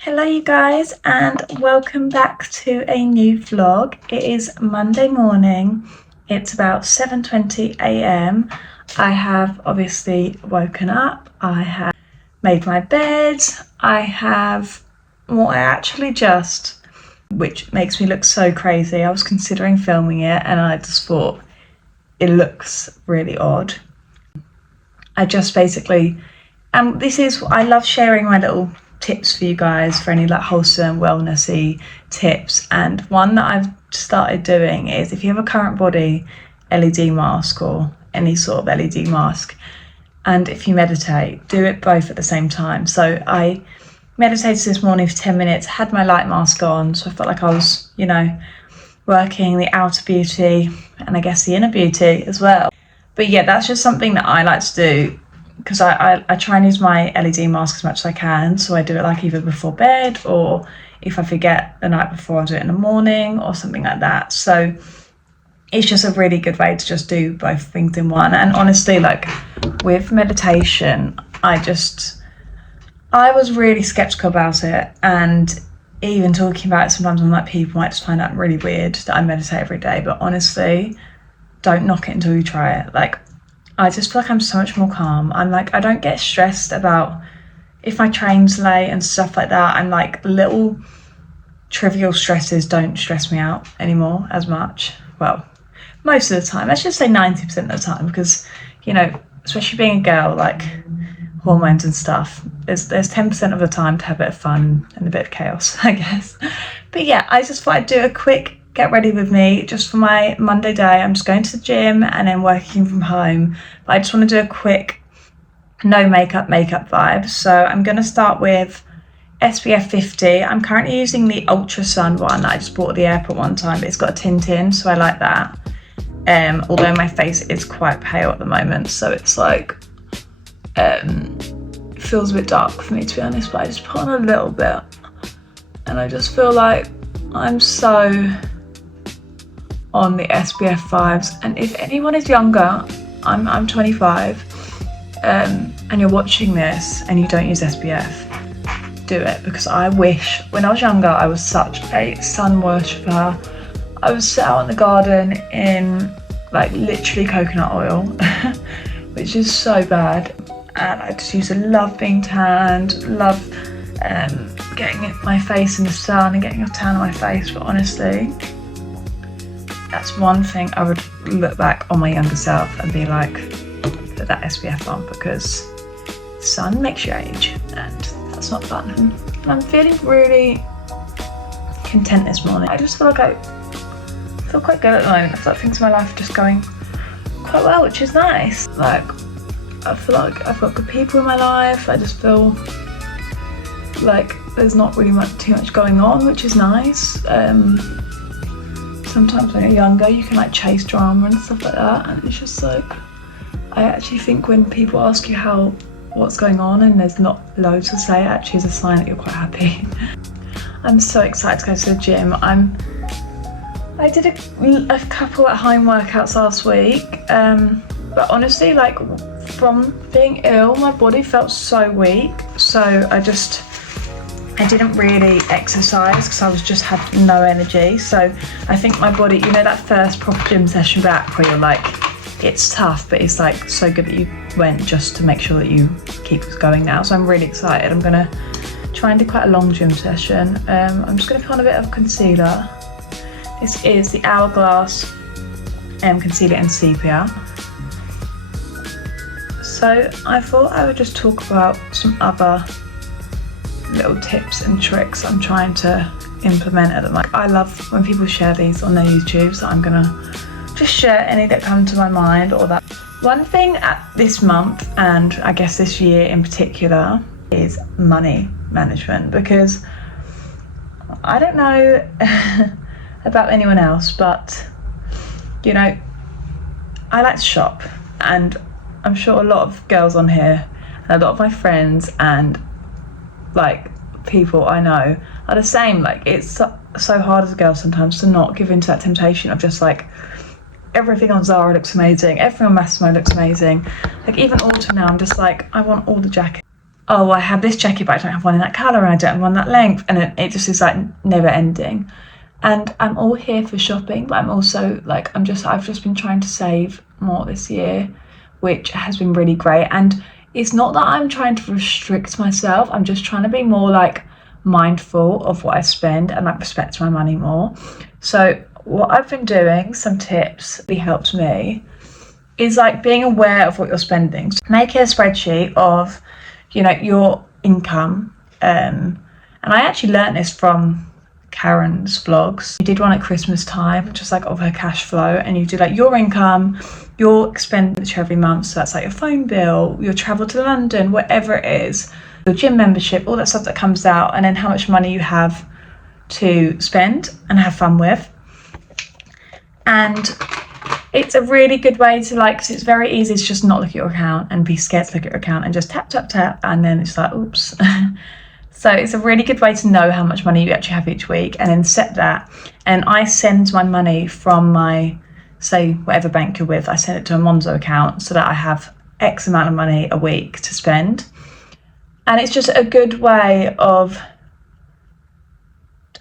Hello you guys, and welcome back to a new vlog. It is Monday morning. It's about 7:20 a.m. I have obviously woken up. I have made my bed. Which makes me look so crazy. I was considering filming it and I just thought it looks really odd. I love sharing my little tips for you guys for any like wholesome wellnessy tips, and one that I've started doing is if you have a current body LED mask or any sort of LED mask, and if you meditate, do it both at the same time. So I meditated this morning for 10 minutes, had my light mask on, so I felt like I was, working the outer beauty and I guess the inner beauty as well. But yeah, that's just something that I like to do because I try and use my LED mask as much as I can. So I do it like either before bed, or if I forget the night before, I'll do it in the morning or something like that. So it's just a really good way to just do both things in one. And honestly, like with meditation, I was really skeptical about it, and even talking about it sometimes I'm like, people might just find that really weird that I meditate every day, but honestly, don't knock it until you try it. Like, I just feel like I'm so much more calm. I'm like, I don't get stressed about if my train's late and stuff like that. I'm like, little trivial stresses don't stress me out anymore as much. Well, most of the time, let's just say 90% of the time, because, especially being a girl, like hormones and stuff, there's 10% of the time to have a bit of fun and a bit of chaos, I guess. But yeah, I just thought I'd do a quick get ready with me just for my Monday day. I'm just going to the gym and then working from home, but I just want to do a quick no makeup vibe. So I'm going to start with SPF 50. I'm currently using the Ultra Sun one that I just bought at the airport one time, but it's got a tint in, so I like that. Although my face is quite pale at the moment, so it's like it feels a bit dark for me, to be honest, but I just put on a little bit and I just feel like I'm so on the SPF 5s. And if anyone is younger, I'm 25, and you're watching this and you don't use SPF, do it, because I wish when I was younger I was such a sun worshipper. I was set out in the garden in like literally coconut oil which is so bad, and I just used to love being tanned, love getting my face in the sun and getting a tan on my face. But honestly, that's one thing I would look back on my younger self and be like, put that SPF on, because the sun makes you age and that's not fun. And I'm feeling really content this morning. I just feel like I feel quite good at the moment. I feel like things in my life are just going quite well, which is nice. Like, I feel like I've got good people in my life. I just feel like there's not really too much going on, which is nice. Sometimes when you're younger you can like chase drama and stuff like that, and it's just like, I actually think when people ask you what's going on and there's not loads to say, actually is a sign that you're quite happy. I'm so excited to go to the gym. I did a couple at home workouts last week, but honestly, like from being ill, my body felt so weak, so I didn't really exercise because I just had no energy. So I think my body, that first proper gym session back where you're like, it's tough, but it's like so good that you went just to make sure that you keep going now. So I'm really excited. I'm gonna try and do quite a long gym session. I'm just gonna put on a bit of concealer. This is the Hourglass concealer in Sepia. So I thought I would just talk about some other little tips and tricks I'm trying to implement at the moment. I love when people share these on their YouTube, so I'm gonna just share any that come to my mind. Or that one thing at this month, and I guess this year in particular, is money management, because I don't know about anyone else, but I like to shop, and I'm sure a lot of girls on here and a lot of my friends and like people I know are the same. Like, it's so hard as a girl sometimes to not give in to that temptation of just like, everything on Zara looks amazing, everything on Massimo looks amazing. Like even autumn now, I'm just like, I want all the jackets. oh, I have this jacket, but I don't have one in that colour, and I don't have one that length, and it just is like never ending. And I'm all here for shopping, but I'm also like, I've just been trying to save more this year, which has been really great. And it's not that I'm trying to restrict myself, I'm just trying to be more like mindful of what I spend and like respect my money more. So what I've been doing, some tips that helped me, is like being aware of what you're spending. So make a spreadsheet of, you know, your income. And I actually learned this from Karen's vlogs. She did one at Christmas time, just like of her cash flow, and you do like your income, your expenditure every month, so that's like your phone bill, your travel to London, whatever it is, your gym membership, all that stuff that comes out, and then how much money you have to spend and have fun with. And it's a really good way to like, because it's very easy to just not look at your account and be scared to look at your account and just tap tap tap, and then it's like, oops. So it's a really good way to know how much money you actually have each week, and then set that. And I send my money from my, say, whatever bank you're with, I send it to a Monzo account so that I have X amount of money a week to spend. And it's just a good way of,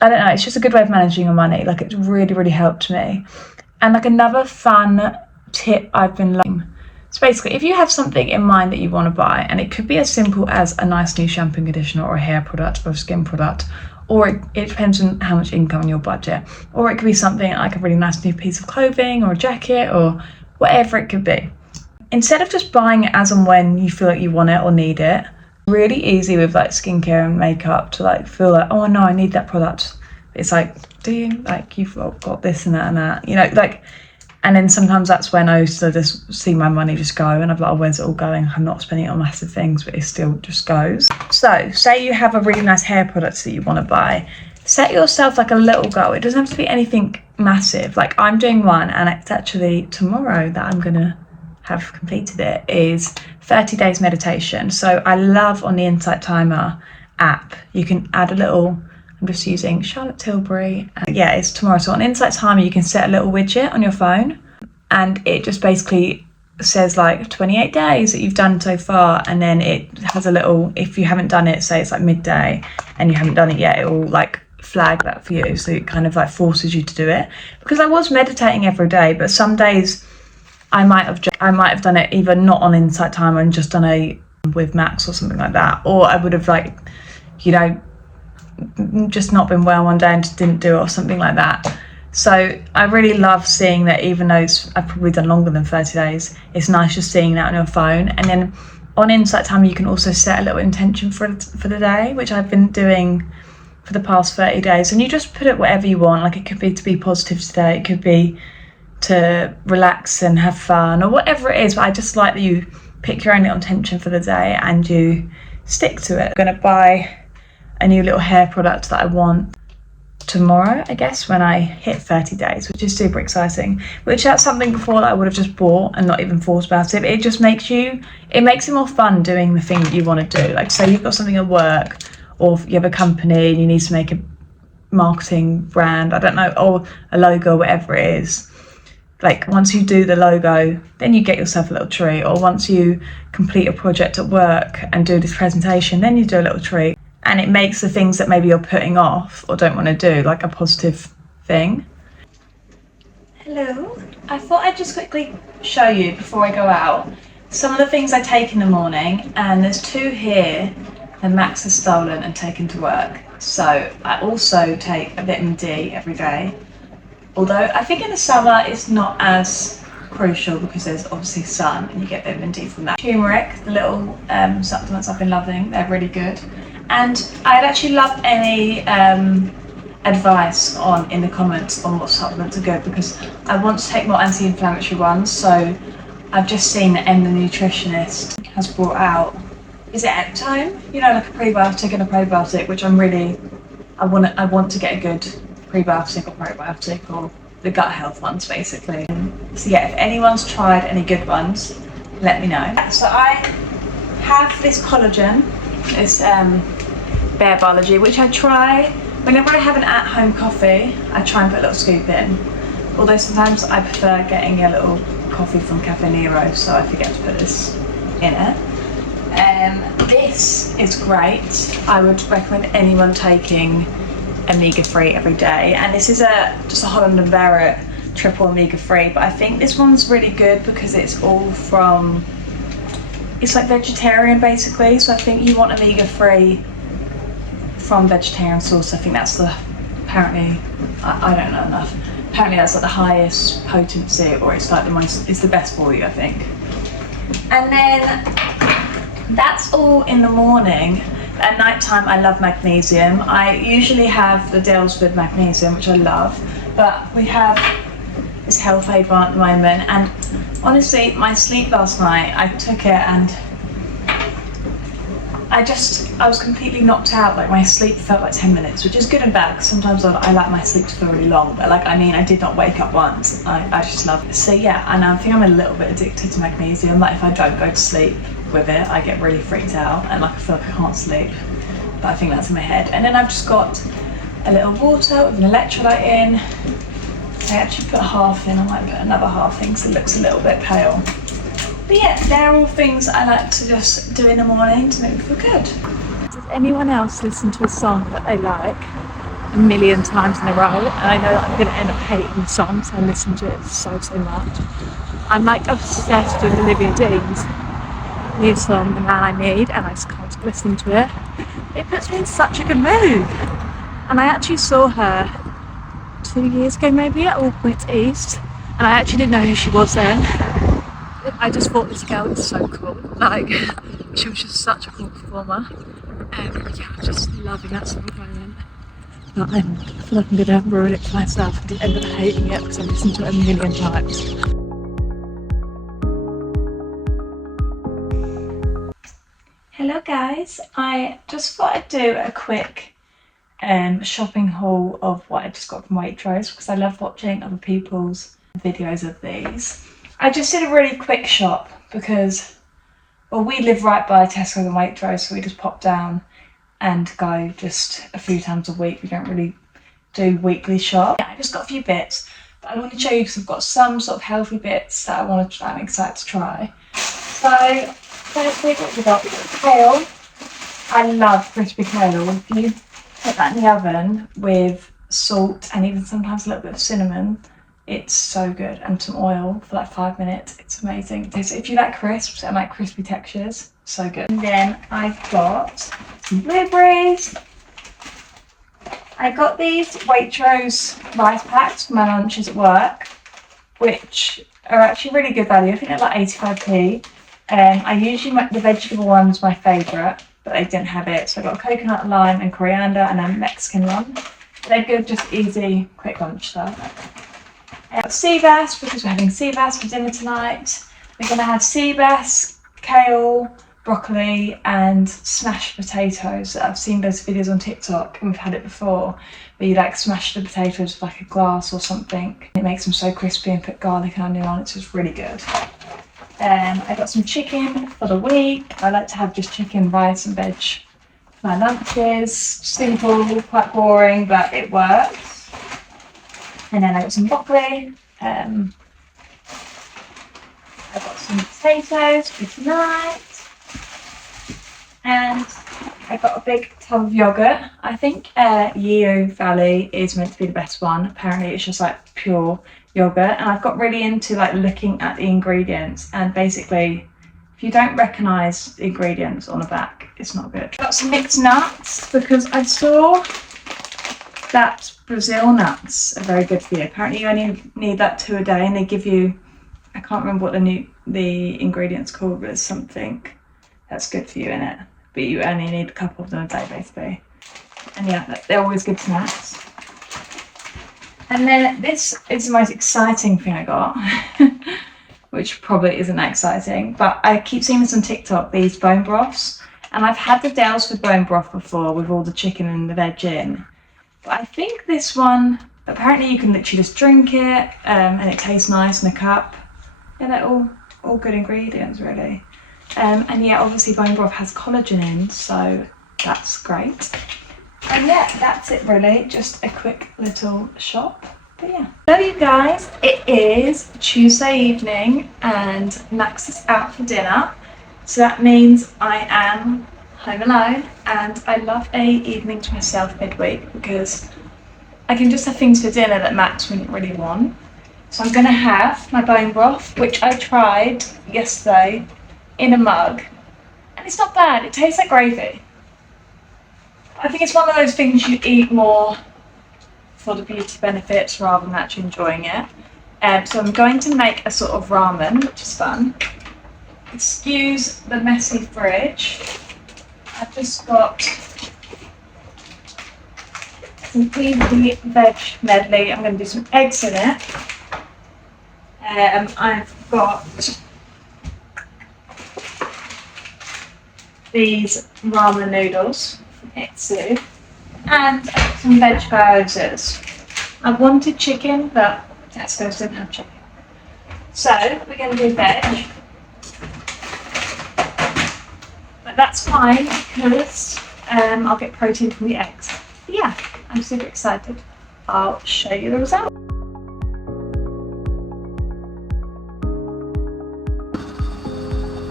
I don't know, it's just a good way of managing your money. Like, it's really, really helped me. And like another fun tip I've been learning, so basically, if you have something in mind that you want to buy, and it could be as simple as a nice new shampoo and conditioner, or a hair product, or a skin product, or it depends on how much income on your budget, or it could be something like a really nice new piece of clothing, or a jacket, or whatever it could be. Instead of just buying it as and when you feel like you want it or need it, really easy with like skincare and makeup to like feel like, oh no, I need that product. It's like, do you? Like, you've got this and that, you know, like. And then sometimes that's when I used to just see my money just go, and I'm like, oh, where's it all going? I'm not spending it on massive things, but it still just goes. So say you have a really nice hair product that you want to buy, set yourself like a little goal. It doesn't have to be anything massive. Like, I'm doing one, and it's actually tomorrow that I'm gonna have completed it, is 30 days meditation. So I love, on the Insight Timer app, you can add a little, I'm just using Charlotte Tilbury. Yeah, it's tomorrow. So on Insight Timer, you can set a little widget on your phone, and it just basically says like 28 days that you've done so far. And then it has a little, if you haven't done it, say it's like midday and you haven't done it yet, it will like flag that for you. So it kind of like forces you to do it. Because I was meditating every day, but some days I might have done it either not on Insight Timer and just done a with Max or something like that. Or I would have like, you know, just not been well one day and just didn't do it or something like that. So I really love seeing that, even though I've probably done longer than 30 days, it's nice just seeing that on your phone. And then on Insight Timer, you can also set a little intention for the day, which I've been doing for the past 30 days. And you just put it whatever you want. Like, it could be to be positive today, it could be to relax and have fun, or whatever it is. But I just like that you pick your own little intention for the day and you stick to it. I'm going to buy a new little hair product that I want tomorrow, I guess, when I hit 30 days, which is super exciting. Which that's something before that I would have just bought and not even thought about it. But it just makes it more fun doing the thing that you want to do. Like, say you've got something at work, or you have a company and you need to make a marketing brand, I don't know, or a logo, whatever it is. Like, once you do the logo, then you get yourself a little treat. Or once you complete a project at work and do this presentation, then you do a little treat. And it makes the things that maybe you're putting off or don't want to do like a positive thing. Hello. I thought I'd just quickly show you before I go out some of the things I take in the morning, and there's two here that Max has stolen and taken to work. So I also take a vitamin D every day, although I think in the summer it's not as crucial because there's obviously sun and you get vitamin D from that. Turmeric, the little supplements I've been loving, they're really good. And I'd actually love any advice in the comments on what supplements are good, because I want to take more anti-inflammatory ones. So I've just seen that the nutritionist has brought out, is it Eptome? You know, like a prebiotic and a probiotic, which I want to get a good prebiotic or probiotic, or the gut health ones basically. So yeah, if anyone's tried any good ones, let me know. So I have this collagen, it's Bare Biology, which I try whenever I have an at-home coffee. I try and put a little scoop in, although sometimes I prefer getting a little coffee from Cafe Nero, so I forget to put this in it. This this is great. I would recommend anyone taking omega-3 every day, and this is just a Holland and Barrett triple omega-3, but I think this one's really good because it's all from, it's like vegetarian basically, so I think you want omega-3 from vegetarian source. I think that's the, apparently, I don't know enough, apparently that's like the highest potency, or it's like the most, it's the best for you, I think. And then that's all in the morning. At night time I love magnesium. I usually have the Dalesford magnesium, which I love, but we have this health aid one at the moment, and honestly my sleep last night, I took it and I was completely knocked out. Like my sleep felt like 10 minutes, which is good and bad, because sometimes I like my sleep to feel really long, but like, I mean, I did not wake up once. I just love it. So yeah, and I think I'm a little bit addicted to magnesium. Like if I don't go to sleep with it, I get really freaked out and like I feel like I can't sleep, but I think that's in my head. And then I've just got a little water with an electrolyte in. I actually put half in, I might put another half in because it looks a little bit pale. But yeah, they're all things I like to just do in the morning to make me feel good. Does anyone else listen to a song that they like a million times in a row? And I know that I'm going to end up hating the song, so I listen to it so much. I'm like obsessed with Olivia Dean's new song, The Man I Need, and I just can't stop listening to it. It puts me in such a good mood. And I actually saw her 2 years ago maybe at All Points East, and I actually didn't know who she was then. I just thought this girl was so cool. Like, she was just such a cool performer. Yeah, I'm just loving that song at the moment. But I feel like I'm going to ruin it for myself and end up hating it because I've listened to it a million times. Hello guys, I just thought I'd do a quick shopping haul of what I just got from Waitrose, because I love watching other people's videos of these. I just did a really quick shop because, well, we live right by Tesco and Waitrose, so we just pop down and go just a few times a week. We don't really do weekly shop. Yeah, I just got a few bits, but I want to show you because I've got some sort of healthy bits that I'm excited to try. So firstly, what we got? We got kale. I love crispy kale. If you put that in the oven with salt and even sometimes a little bit of cinnamon, it's so good, and some oil for like 5 minutes. It's amazing. So if you like crisps and like crispy textures, so good. And then I got some blueberries. I got these Waitrose rice packs for my lunches at work, which are actually really good value. I think they're like 85p. I usually make the vegetable ones my favourite, but they didn't have it. So I got coconut, lime and coriander, and a Mexican one. They're good, just easy, quick lunch stuff. I got sea bass because we're having sea bass for dinner tonight. We're going to have sea bass, kale, broccoli and smashed potatoes. I've seen those videos on TikTok and we've had it before, where you like smash the potatoes with like a glass or something. It makes them so crispy, and put garlic and onion on it, so it's really good. I got some chicken for the week. I like to have just chicken, rice and veg for my lunches. Simple, quite boring, but it works. And then I got some broccoli. I got some potatoes for tonight. And I got a big tub of yoghurt. I think Yeo Valley is meant to be the best one. Apparently it's just like pure yogurt, and I've got really into like looking at the ingredients, and basically if you don't recognise the ingredients on the back, it's not good. Got some mixed nuts because I saw that Brazil nuts are very good for you. Apparently you only need that 2 a day, and they give you, I can't remember what the ingredients called, but it's something that's good for you in it, but you only need a couple of them a day basically. And yeah, they're always good snacks. And then this is the most exciting thing I got, which probably isn't that exciting, but I keep seeing this on TikTok, these bone broths. And I've had the Dalesford bone broth before with all the chicken and the veg in. But I think this one, apparently you can literally just drink it and it tastes nice in a cup. Yeah, they're all good ingredients really. And yeah, obviously bone broth has collagen in, so that's great. And yeah, that's it really, just a quick little shop. But yeah. Hello you guys, it is Tuesday evening and Max is out for dinner. So that means I am home alone, and I love a evening to myself midweek because I can just have things for dinner that Max wouldn't really want. So I'm gonna have my bone broth, which I tried yesterday in a mug, and it's not bad. It tastes like gravy. I think it's one of those things you eat more for the beauty benefits rather than actually enjoying it. So I'm going to make a sort of ramen, which is fun. Excuse the messy fridge. I've just got some easy veg medley. I'm going to do some eggs in it. I've got these ramen noodles from Itsu, and some veg gyozas. I wanted chicken, but Tesco's didn't have chicken. So we're going to do veg. But that's fine because I'll get protein from the eggs. But yeah, I'm super excited. I'll show you the result.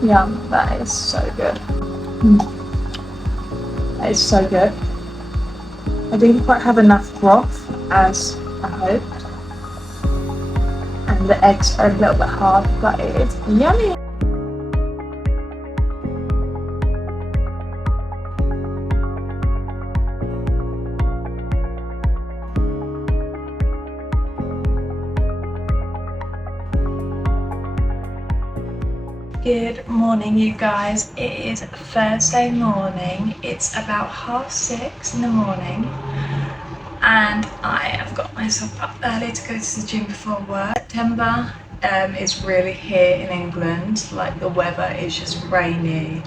Yum, that is so good. That is so good. I didn't quite have enough broth as I hoped. And the eggs are a little bit hard, but it is yummy. Good morning, you guys. It is Thursday morning. It's about 6:30 in the morning, and I have got myself up early to go to the gym before work. September is really here in England. Like, the weather is just rainy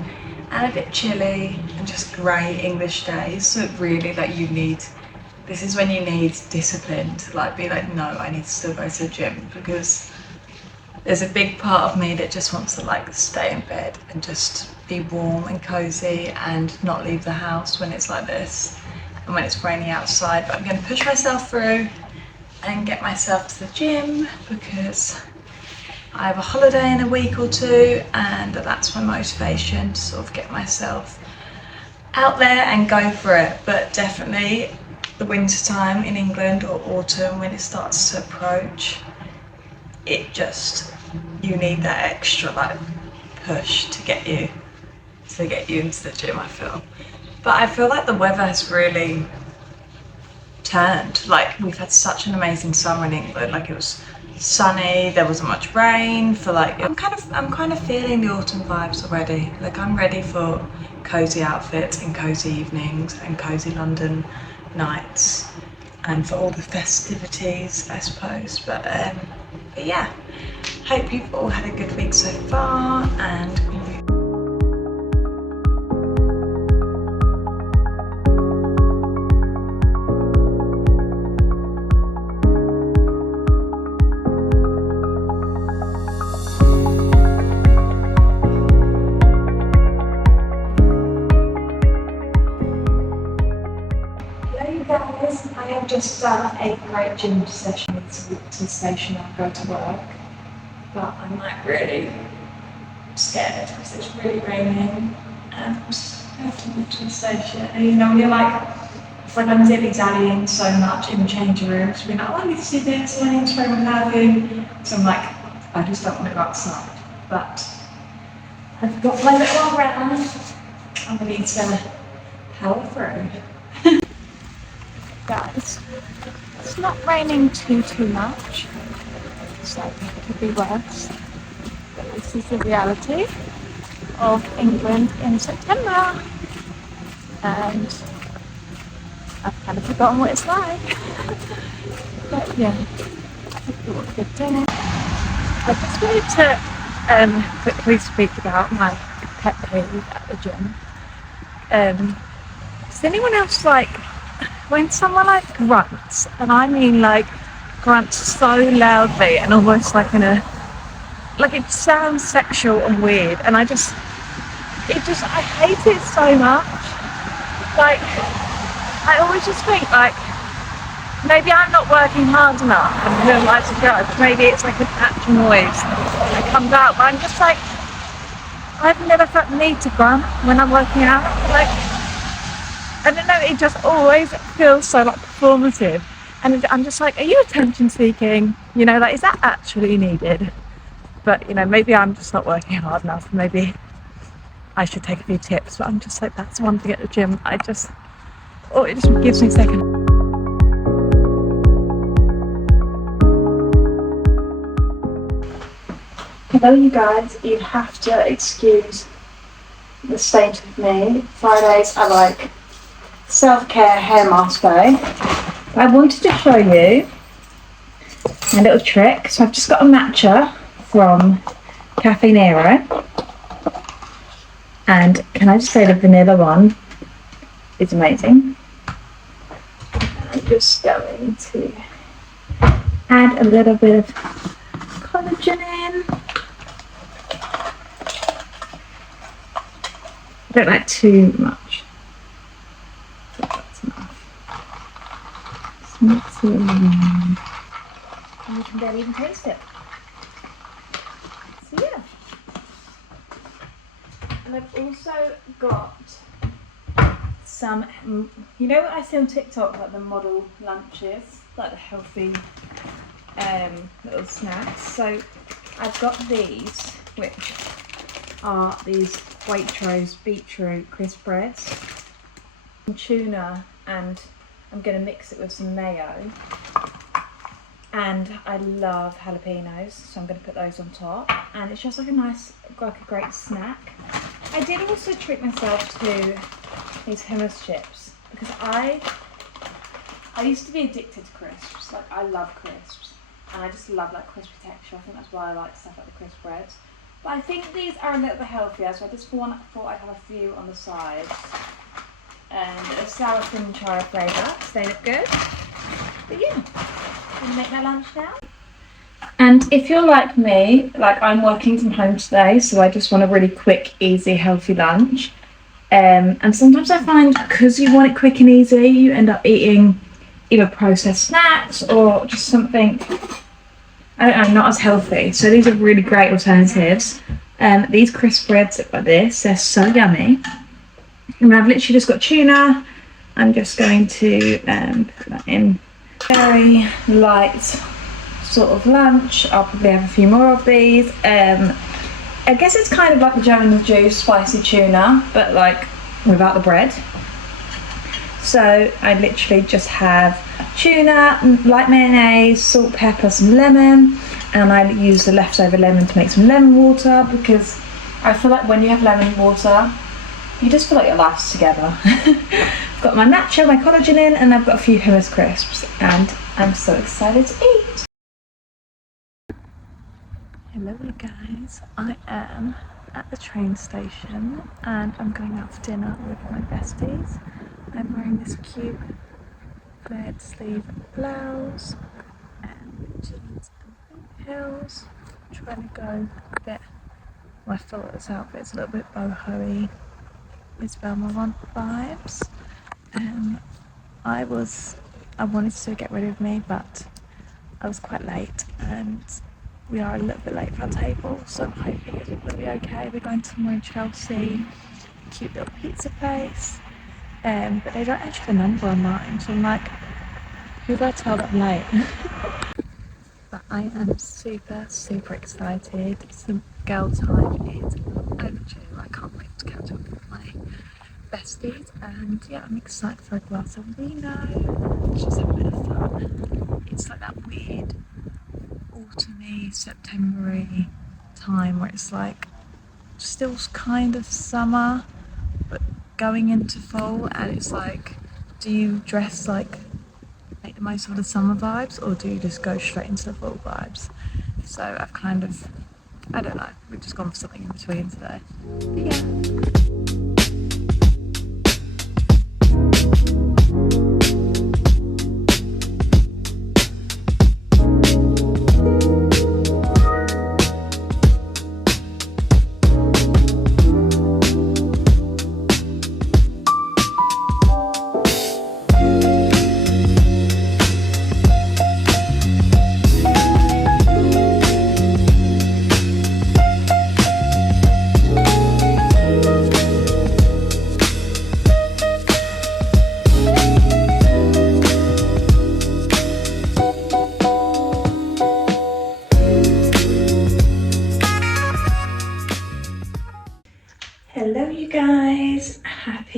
and a bit chilly and just grey English days. So really, like, this is when you need discipline to like be like, no, I need to still go to the gym, because there's a big part of me that just wants to like stay in bed and just be warm and cozy and not leave the house when it's like this and when it's raining outside. But I'm going to push myself through and get myself to the gym because I have a holiday in a week or two, and that's my motivation to sort of get myself out there and go for it. But definitely the winter time in England, or autumn when it starts to approach, you need that extra like push to get you into the gym, I feel. But I feel like the weather has really turned. Like, we've had such an amazing summer in England. Like, it was sunny, there wasn't much rain for like, I'm kind of feeling the autumn vibes already. Like, I'm ready for cozy outfits and cozy evenings and cozy London nights and for all the festivities, I suppose. But yeah, hope you've all had a good week so far, and guys, I have just done a great gym session to the station I go to work, but I'm like really scared because it's really raining and I'm just going to have to walk to the station. And you know, when you're like, it's like I'm dilly-dallying so much in the changing rooms, being like, oh, I need to see this, I need to spray my perfume. So I'm like, I just don't want to go outside. But I've got my little umbrella. I'm going to need to power through. Guys, it's not raining too much, so it could be worse, but this is the reality of England in September, and I've kind of forgotten what it's like. But yeah, I hope you all have a good dinner. I just wanted to quickly speak about my pet peeve at the gym. Does anyone else like when someone like grunts, and I mean like grunts so loudly and almost like like it sounds sexual and weird, and I hate it so much. Like, I always just think like, maybe I'm not working hard enough and who am I to judge? Maybe it's like a natural noise that comes out, but I'm just like, I've never felt the need to run when I'm working out. Like, I don't know, it just always feels so like performative. And I'm just like, are you attention seeking? You know, like, is that actually needed? But, you know, maybe I'm just not working hard enough. Maybe I should take a few tips. But I'm just like, that's one thing at the gym. It just gives me a second. Hello, you guys. You have to excuse the state of me. Fridays are like self-care hair mask day. I wanted to show you a little trick. So I've just got a matcha from Cafe Nero, and can I just say the vanilla one is amazing. I'm just going to add a little bit of collagen in. I don't like too much. That's enough. Just mix it in. And you can barely even taste it. So yeah. And I've also got some, you know what I see on TikTok, like the model lunches, like the healthy little snacks. So I've got these, which are these Waitrose beetroot crisp breads, tuna, and I'm going to mix it with some mayo. And I love jalapenos, so I'm going to put those on top. And it's just like a great snack. I did also treat myself to these hummus chips because I used to be addicted to crisps. Like, I love crisps, and I just love that crispy texture. I think that's why I like stuff like the crisp breads. But I think these are a little bit healthier, so I just thought I'd have a few on the side. And a sour cream and chai flavour, so they look good. But yeah, I'm going to make my lunch now. And if you're like me, like I'm working from home today, so I just want a really quick, easy, healthy lunch. And sometimes I find because you want it quick and easy, you end up eating either processed snacks or just something, I don't know, not as healthy. So these are really great alternatives. These crisp breads look like this. They're so yummy. And I've literally just got tuna. I'm just going to put that in. Very light sort of lunch. I'll probably have a few more of these. I guess it's kind of like a Joe and the Juice spicy tuna, but like without the bread. So I literally just have tuna, light mayonnaise, salt, pepper, some lemon, and I use the leftover lemon to make some lemon water because I feel like when you have lemon water, you just feel like your life's together. I've got my matcha, my collagen in, and I've got a few hummus crisps, and I'm so excited to eat. Hello guys, I am at the train station and I'm going out for dinner with my besties. I'm wearing this cute flared sleeve blouse and jeans and boot heels. I'm trying to go a bit, well, I feel like this outfit's a little bit boho-y, it's Belmont vibes. I wanted to get rid of me, but I was quite late and we are a little bit late for our table, so I'm hoping it will be okay. We're going somewhere in Chelsea, cute little pizza place, but they don't actually have a number on mine, so I'm like, who do I tell that I'm late? But I am super excited. Some girl time is overdue. I can't wait to catch up with my besties, and yeah, I'm excited for a glass of vino. Just have a bit of fun. It's like that weird autumny, September-y time where it's like still kind of summer but going into fall, and it's like, do you dress like make the most of the summer vibes or do you just go straight into the fall vibes? So I've kind of, I don't know, we've just gone for something in between today. But yeah.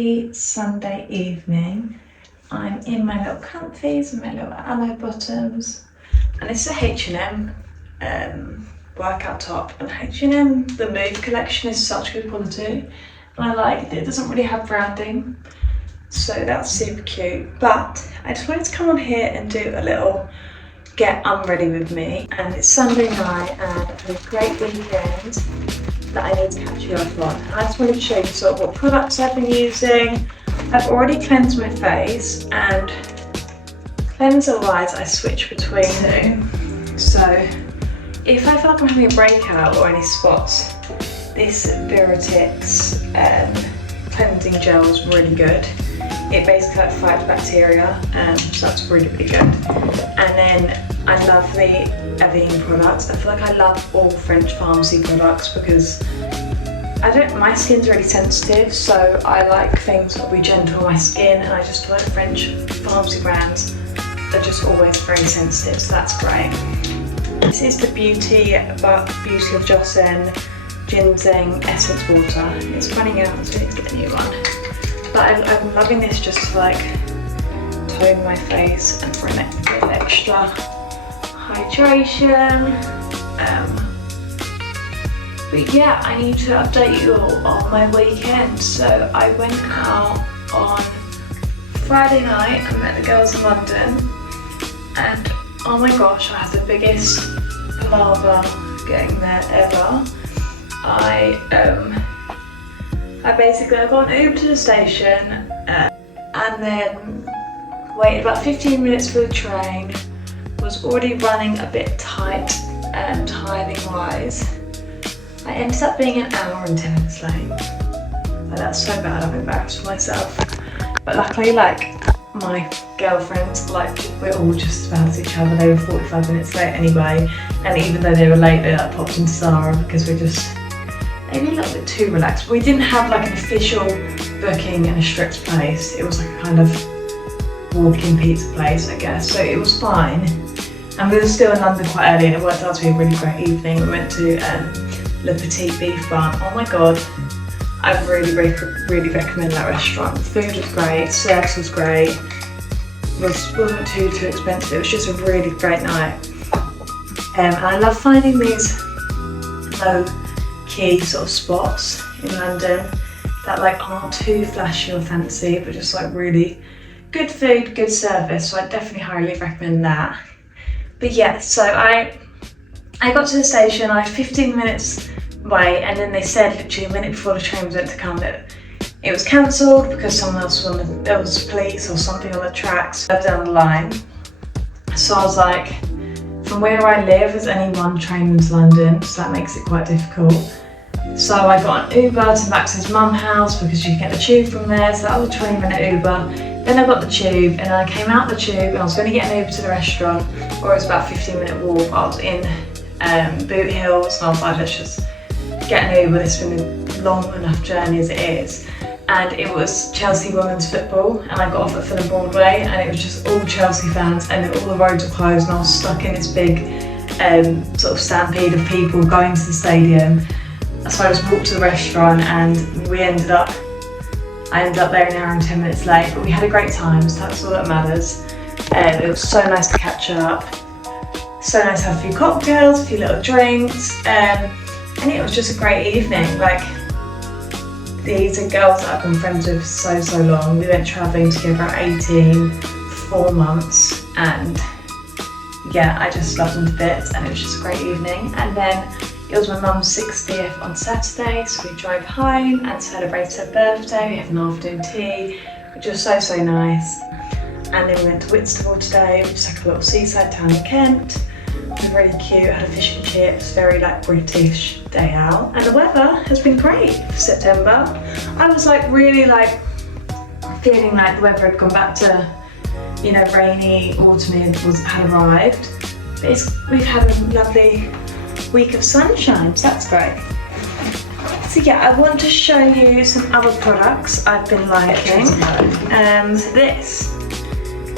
happy Sunday evening. I'm in my little comfies and my little aloe bottoms, and it's a H&M workout top, and H&M, the Move collection is such good quality, and I like it. It doesn't really have branding, so that's super cute. But I just wanted to come on here and do a little get unready with me, and it's Sunday night and I've had a great weekend that I need to catch you up on. I just wanted to show you sort of what products I've been using. I've already cleansed my face, and cleanser wise I switch between two. So if I feel like I'm having a breakout or any spots, this Biritex cleansing gel is really good. It basically like fights bacteria, so that's really, really good. And then I love the Avene products. I feel like I love all French pharmacy products because my skin's really sensitive, so I like things that will be gentle on my skin, and I just feel like French pharmacy brands are just always very sensitive, so that's great. This is the Beauty of Josean Ginseng Essence Water. It's running out, so I need to get a new one. But I'm loving this just to like tone my face and for a bit of extra hydration. But yeah, I need to update you all on my weekend. So I went out on Friday night and met the girls in London, and oh my gosh, I had the biggest palaver getting there ever. I got an Uber to the station and then waited about 15 minutes for the train. Was already running a bit tight timing wise. I ended up being an hour and 10 minutes late. Like, that's so bad, I'm embarrassed for myself. But luckily, like, my girlfriends, like, we're all just about each other. They were 45 minutes late anyway, and even though they were late, they like popped into Zara because we're just maybe a little bit too relaxed. We didn't have like an official booking in a strict place. It was like a kind of walk-in pizza place, I guess. So it was fine. And we were still in London quite early, and it worked out to be a really great evening. We went to the Petite beef bun. Oh my god, I really recommend that restaurant. The food was great, service was great. It wasn't too expensive. It was just a really great night. And I love finding these low key sort of spots in London that like aren't too flashy or fancy, but just like really good food, good service. So I definitely highly recommend that. But yeah, so I got to the station, I had 15 minutes wait, and then they said literally a minute before the train was meant to come that it was cancelled because someone else was there was police or something on the tracks further down the line. So I was like, from where I live there's only one train into London, so that makes it quite difficult. So I got an Uber to Max's mum house because you can get the tube from there, so that was a 20-minute Uber. Then I got the tube, and I came out the tube and I was going to get an Uber to the restaurant, or it was about a 15-minute walk. I was in Boot Hills, and I was like, let's just get an Uber, it's been a long enough journey as it is. And it was Chelsea women's football, and I got off at Fulham Broadway, and it was just all Chelsea fans, and all the roads were closed, and I was stuck in this big sort of stampede of people going to the stadium. So I just walked to the restaurant, and I ended up there an hour and 10 minutes late, but we had a great time, so that's all that matters. It was so nice to catch up, so nice to have a few cocktails, a few little drinks, and it was just a great evening. Like, these are girls that I've been friends with for so long. We went travelling together at 18 for 4 months, and yeah, I just loved them to bits, and it was just a great evening. And then it was my mum's 60th on Saturday, so we drove home and celebrated her birthday. We had an afternoon tea, which was so nice. And then we went to Whitstable today, which is like a little seaside town in Kent. It was really cute, had a fish and chips, very like British day out. And the weather has been great for September. I was like really like feeling like the weather had gone back to, you know, rainy, autumn had arrived. But we've had a lovely week of sunshine, so that's great. So yeah, I want to show you some other products I've been liking. So this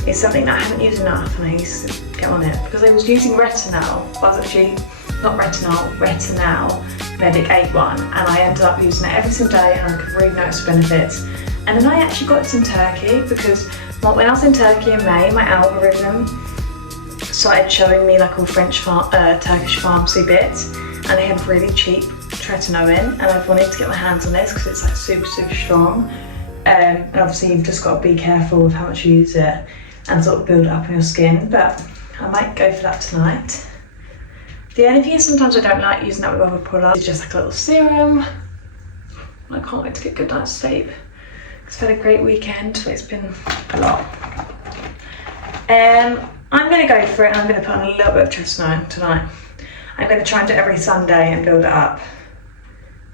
is something that I haven't used enough, and I used to get on it because I was using retinol. Well, I was actually not retinol Medic 8-1, and I ended up using it every single day, and I could really notice the benefits. And then I actually got this in Turkey because when I was in Turkey in May, my algorithm started showing me like all Turkish pharmacy bits, and they had really cheap Tretinoin, and I've wanted to get my hands on this because it's like super strong. And obviously you've just got to be careful with how much you use it and sort of build it up on your skin, but I might go for that tonight. The only thing is sometimes I don't like using that with other products. It's just like a little serum. I can't wait to get a good night's sleep. I've had a great weekend, but it's been a lot. I'm going to go for it, and I'm going to put on a little bit of Tretinoin tonight. I'm going to try and do it every Sunday and build it up.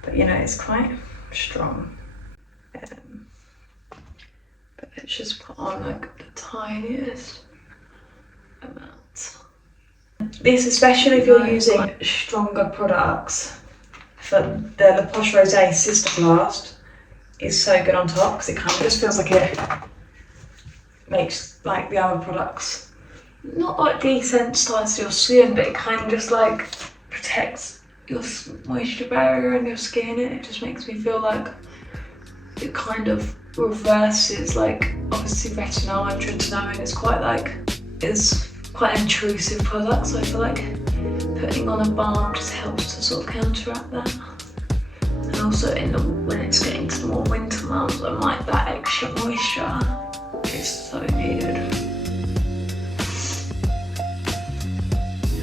But you know, it's quite strong. But let's just put on like the tiniest amount. This, especially if you're using stronger products, for the La Poche-Rosé Sister Blast is so good on top because it kind of just feels like it makes like the other products not like desensitise your skin, but it kind of just like protects your moisture barrier in your skin. It just makes me feel like it kind of reverses, like obviously retinol and Tretinoin is quite an intrusive product, so I feel like putting on a balm just helps to sort of counteract that. And also when it's getting to the more winter months, I like that extra moisture. It's so needed.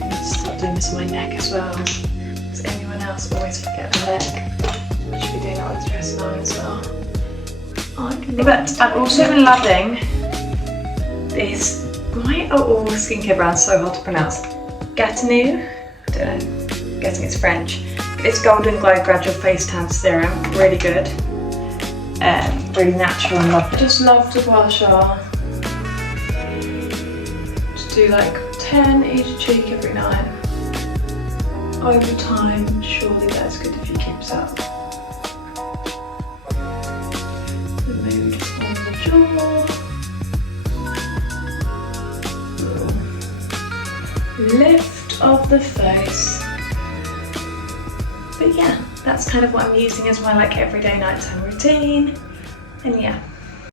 I'm gonna start doing this on my neck as well, because anyone else always forget the neck. I should be doing that with Josean as well. But I've also been loving this. Why are all skincare brands so hard to pronounce? Gatinu? I don't know. I'm guessing it's French. It's Golden Glow Gradual Face Tan Serum. Really good. Really natural and lovely. I just love to wash off. Just do like 10 each cheek every night. Over time, surely that's good if you keep this up. And maybe just on the jaw. Lift of the face. But yeah, that's kind of what I'm using as my like everyday nighttime routine. And yeah,